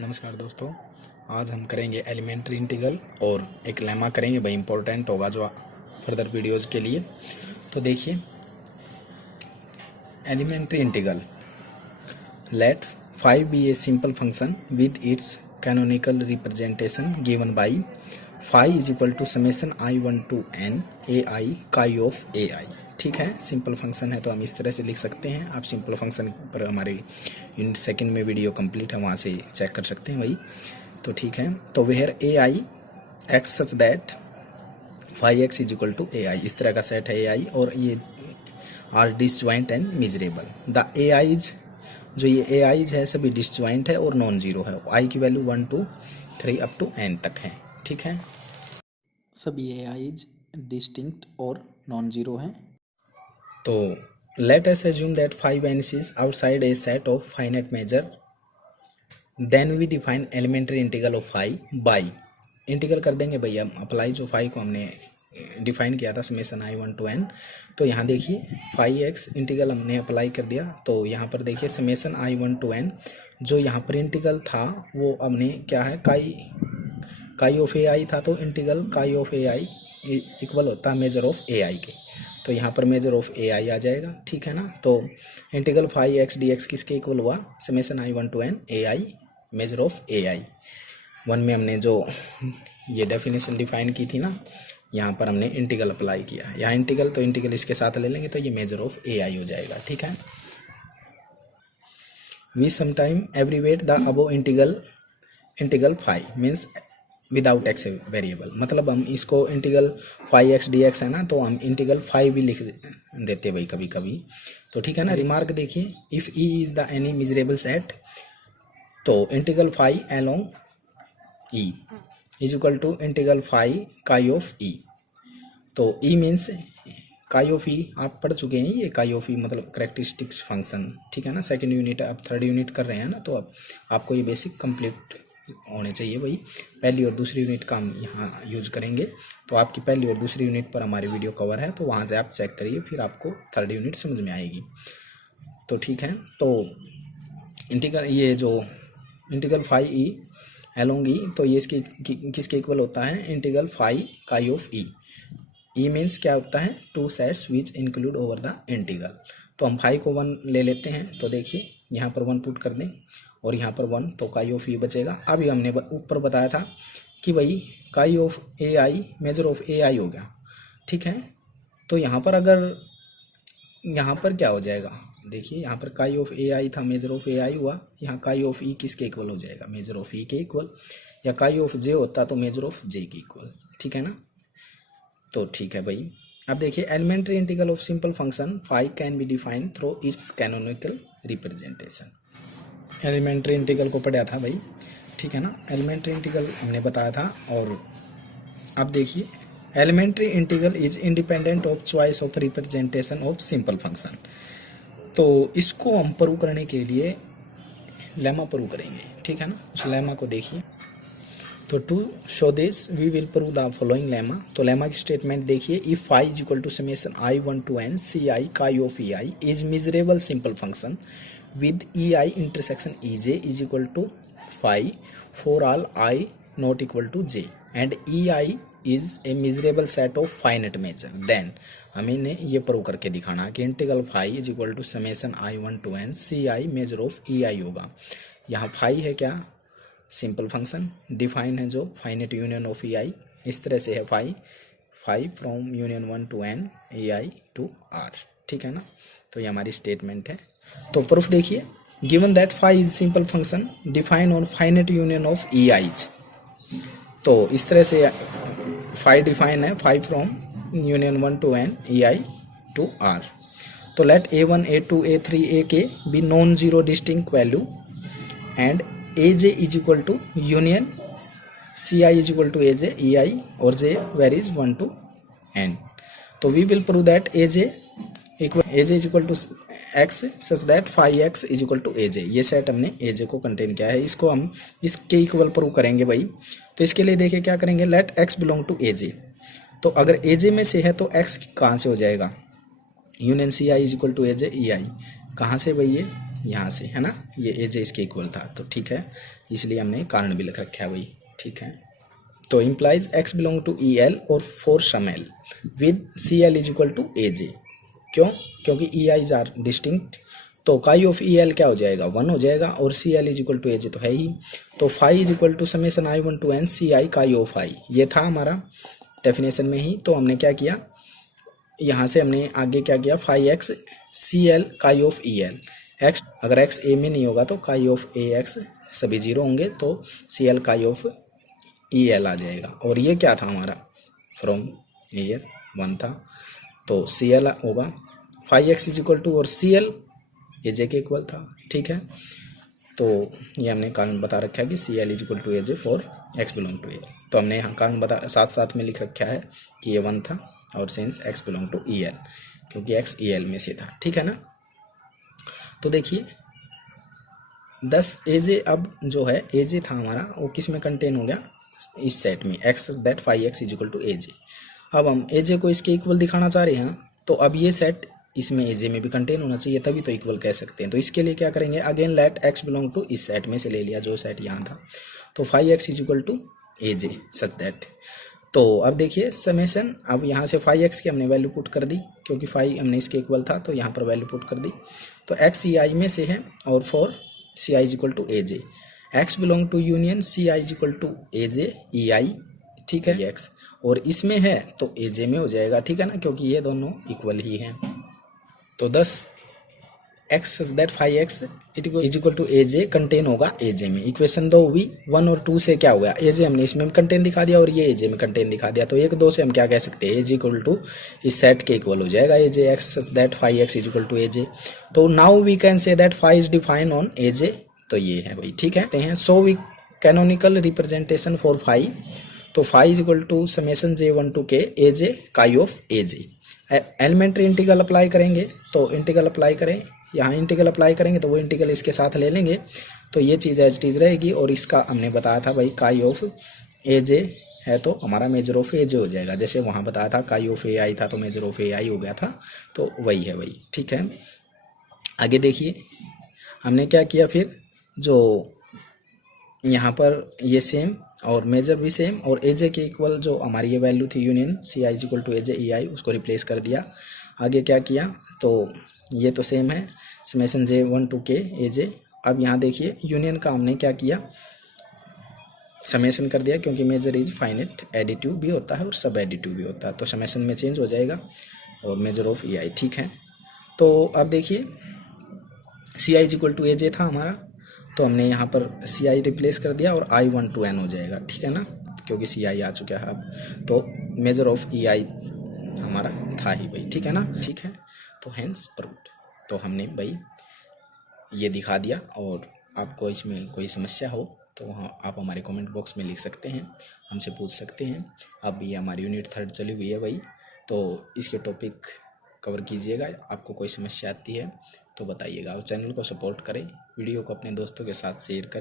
नमस्कार दोस्तों, आज हम करेंगे एलिमेंट्री इंटीग्रल और एक लेमा करेंगे भाई, इंपॉर्टेंट होगा जो फर्दर वीडियोस के लिए। तो देखिए, elementary integral, let phi be a simple function with its canonical representation given by phi is equal to summation i one to n a i chi of a आई। ठीक है, simple function है तो हम इस तरह से लिख सकते हैं। आप सिंपल फंक्शन पर हमारे यूनिट सेकंड में वीडियो कंप्लीट है, वहाँ से चेक कर सकते हैं भाई। तो ठीक है, तो where a i x such that phi x is equal to a i, इस तरह का सेट है ए आई, और ये are disjoint and measurable. The a i's, जो ये ए आईज है सभी डिसजॉइंट है और नॉन जीरो है। आई की वैल्यू 1 2 3 अप टू एन तक है। ठीक है, सभी ए आईज डिस्टिंक्ट और नॉन जीरो हैं। तो let us assume that phi vanishes outside a set of finite measure, then we define elementary integral of phi by, integral कर देंगे भैया अप्लाई जो फाई को हमने डिफाइन किया था summation i one to n. तो यहाँ देखिए फाई एक्स इंटीग्रल हमने अप्लाई कर दिया, तो यहाँ पर देखिए summation i one to n, जो यहाँ पर इंटीग्रल था वो हमने क्या है काई ऑफ ए आई था, तो इंटीग्रल काई ऑफ ए आई इक्वल होता है मेजर ऑफ ए आई के। तो यहाँ पर मेजर ऑफ ए आई आ जाएगा। ठीक है ना, तो integral phi x d x किसके इक्वल हुआ, summation i one to n a i measure of a i. One में हमने जो ये डेफिनेशन डिफाइन की थी ना, यहाँ पर हमने इंटीग्रल अप्लाई किया। यहाँ इंटीग्रल, तो इंटीग्रल इसके साथ ले लेंगे तो ये मेजर ऑफ ए आई हो जाएगा। ठीक है, we sometime abbreviate the above integral phi means without x variable, मतलब हम इसको integral phi x d x है ना, तो हम इंटीग्रल फाई भी लिख देते भाई कभी कभी। तो ठीक है ना, रिमार्क देखिए, if e is the any measurable set, तो integral phi along e is equal to integral phi chi of e. तो ई मीन्स काई ऑफ ई आप पढ़ चुके हैं, ये काई ऑफ ई मतलब करेक्टरिस्टिक्स फंक्शन। ठीक है ना, सेकंड यूनिट, अब थर्ड यूनिट कर रहे हैं ना, तो अब आपको ये बेसिक कंप्लीट होने चाहिए वही। पहली और दूसरी यूनिट का हम यहाँ यूज करेंगे, तो आपकी पहली और दूसरी यूनिट पर हमारी वीडियो कवर है, तो वहाँ से आप चेक करिए, फिर आपको थर्ड यूनिट समझ में आएगी। तो ठीक है, तो इंटीग्रल, ये जो इंटीग्रल फाई ई एलोंग ई, तो ये इसकी किसके इक्वल होता है, integral phi chi of E. E means क्या होता है, two sets which include over the integral. तो हम फाई को 1 ले लेते हैं, तो देखिए यहाँ पर 1 पुट कर दें और यहाँ पर 1, तो काई ऑफ ई बचेगा। अभी हमने ऊपर बताया था कि भाई chi of a i measure of a i हो गया। ठीक है, तो यहाँ पर अगर यहाँ पर क्या हो जाएगा, देखिए यहाँ पर काई ऑफ ए आई था, मेजर ऑफ ए आई हुआ, यहाँ काई ऑफ ई किसके इक्वल हो जाएगा, मेजर ऑफ ई के इक्वल, या काई ऑफ जे होता तो मेजर ऑफ जे के इक्वल। ठीक है ना, तो ठीक है भाई। अब देखिए, elementary integral of simple function phi can be defined through its canonical representation. Elementary integral को पढ़ा था भाई। ठीक है ना, एलिमेंट्री इंटीग्रल हमने बताया था। और अब देखिए, elementary integral is independent of choice of representation of simple function. तो इसको हम प्रूव करने के लिए लेमा प्रूव करेंगे। ठीक है ना, उस लेमा को देखिए। तो to show this we will prove the following lemma. तो लेमा की स्टेटमेंट देखिए, if phi is equal to summation i one to n c i chi of e i is measurable simple function with ei intersection ej is equal to phi for all I not equal to j and ei is a measurable set of finite measure, then हमें ये prove करके दिखाना कि integral phi is equal to summation i one to n c i measure of e i होगा। यहाँ phi है क्या, simple function define है जो फाइनेट यूनियन ऑफ ई आई, इस तरह से है phi from union 1 to n a i to r. ठीक है ना, तो ये हमारी स्टेटमेंट है। तो प्रूफ देखिए, given that phi is simple function define on finite union of e i's. तो इस तरह से फाई डिफाइन है, phi from union 1 to n a i to R. तो let a one a two a three a k be non zero distinct value and a j is equal to union C i is equal to A J E i और j varies 1 to n। तो we will prove that a j is equal to x such that phi x is equal to A j. ये set हमने ए जे को contain किया है, इसको हम इसके इक्वल प्रूव करेंगे भाई। तो इसके लिए देखिए क्या करेंगे, लेट एक्स बिलोंग टू ए जे। तो अगर ए जे में से है तो एक्स कहाँ से हो जाएगा, union C i is equal to A J E i, कहाँ से भाई, ये यहाँ से है ना, ये ए जे इसके इक्वल था। तो ठीक है, इसलिए हमने कारण भी लिख रखा है वही, ठीक है। तो implies x belong to e l और for some l with c l is equal to A j. क्यों? क्योंकि ई आईज आर डिस्टिंक्ट, तो काई ऑफ ई एल क्या हो जाएगा 1 हो जाएगा, और c l is equal to ए जे तो है ही। तो phi is equal to summation i one to n c i chi of आई, ये था हमारा डेफिनेशन में ही। तो हमने क्या किया, यहाँ से हमने आगे क्या किया, फाई एक्स सी एल काई ऑफ ई एल एक्स, अगर एक्स ए में नहीं होगा तो काई ऑफ ए एक्स सभी जीरो होंगे, तो सी एल काई ऑफ ई एल आ जाएगा। और ये क्या था हमारा, फ्रॉम ईयर 1 था, तो सी एल होगा phi x is equal to, और सी एल ए जे के इक्वल था, ठीक है। तो ये हमने कारण बता रखा है कि c l is equal to A j for x belong to a. तो हमने यहाँ कारण बता साथ साथ में लिख रखा है कि ये 1 था, और since x belong to e l, क्योंकि एक्स ई एल में से था, ठीक है ना। तो देखिए 10 ए जे अब जो है ए जे था हमारा, वो किस में कंटेन हो गया, इस सेट में x that phi x is equal to A j. अब हम ए जे को इसके इक्वल दिखाना चाह रहे हैं, तो अब ये सेट इसमें ए जे में भी कंटेन होना चाहिए, तभी तो इक्वल कह सकते हैं। तो इसके लिए क्या करेंगे, again let x belong to, इस सेट में से ले लिया जो सेट यहाँ था, तो phi x is equal to A j such that. तो अब देखिए समेसन, अब यहाँ से फाई एक्स की हमने वैल्यू पुट कर दी, क्योंकि फाई हमने इसके इक्वल था, तो यहाँ पर वैल्यू पुट कर दी। तो एक्स सी आई में से है, और for c i is equal to A J, x belong to union C i is equal to A J E i, ठीक है। एक्स और इसमें है तो ए जे में हो जाएगा, ठीक है ना, क्योंकि ये दोनों इक्वल ही हैं। तो 10 x that phi x is equal to A j contain होगा ए जे में। इक्वेशन 2 हुई, 1 और 2 से क्या हुआ, ए जे हमने इसमें कंटेन दिखा दिया और ये ए जे में कंटेन दिखा दिया, तो 1 2 से हम क्या कह सकते हैं, ए जे इक्वल टू इस सेट के इक्वल हो जाएगा A J, X that phi x is equal to ए जे। तो now we can say that phi is define on A जे, तो ये है भाई, ठीक है। So we canonical representation for phi, तो phi is equal to summation J 1 to K A J chi of A J. Elementary integral apply करेंगे, तो integral apply करें, यहाँ इंटीग्रल अप्लाई करेंगे तो वो इंटीग्रल इसके साथ ले लेंगे, तो ये चीज़ एज टीज रहेगी। और इसका हमने बताया था भाई काई ऑफ ए जे है, तो हमारा मेजर ऑफ ए जे हो जाएगा, जैसे वहाँ बताया था काई ऑफ ए आई था, तो मेजर ऑफ ए आई हो गया था, तो वही है भाई, ठीक है। आगे देखिए हमने क्या किया फिर, जो यहाँ पर ये सेम और मेजर भी सेम, और ए जे के इक्वल जो हमारी ये वैल्यू थी union C I equal to A J E I, उसको रिप्लेस कर दिया। आगे क्या किया, तो ये तो सेम है, summation J 1 to K A j. अब यहाँ देखिए यूनियन का हमने क्या किया, समेसन कर दिया, क्योंकि मेजर इज फाइनाइट एडिटिव भी होता है और सब एडिटिव भी होता है, तो समेसन में चेंज हो जाएगा, और मेजर ऑफ ई आई, ठीक है। तो अब देखिए सी आई इक्वल टू ए जे था हमारा, तो हमने यहाँ पर सी आई रिप्लेस कर दिया, और आई 1 टू एन हो जाएगा, ठीक है ना, क्योंकि सी आई आ चुका है अब, तो मेजर ऑफ ई आई हमारा था ही भाई, ठीक है ना, ठीक है। तो हैंस प्रूव्ड, तो हमने भाई ये दिखा दिया। और आपको इसमें कोई समस्या हो तो वहाँ आप हमारे कमेंट बॉक्स में लिख सकते हैं, हमसे पूछ सकते हैं। अब ये हमारी यूनिट 3 चली हुई है भाई, तो इसके टॉपिक कवर कीजिएगा। आपको कोई समस्या आती है तो बताइएगा, और चैनल को सपोर्ट करें, वीडियो को अपने दोस्तों के साथ शेयर करें।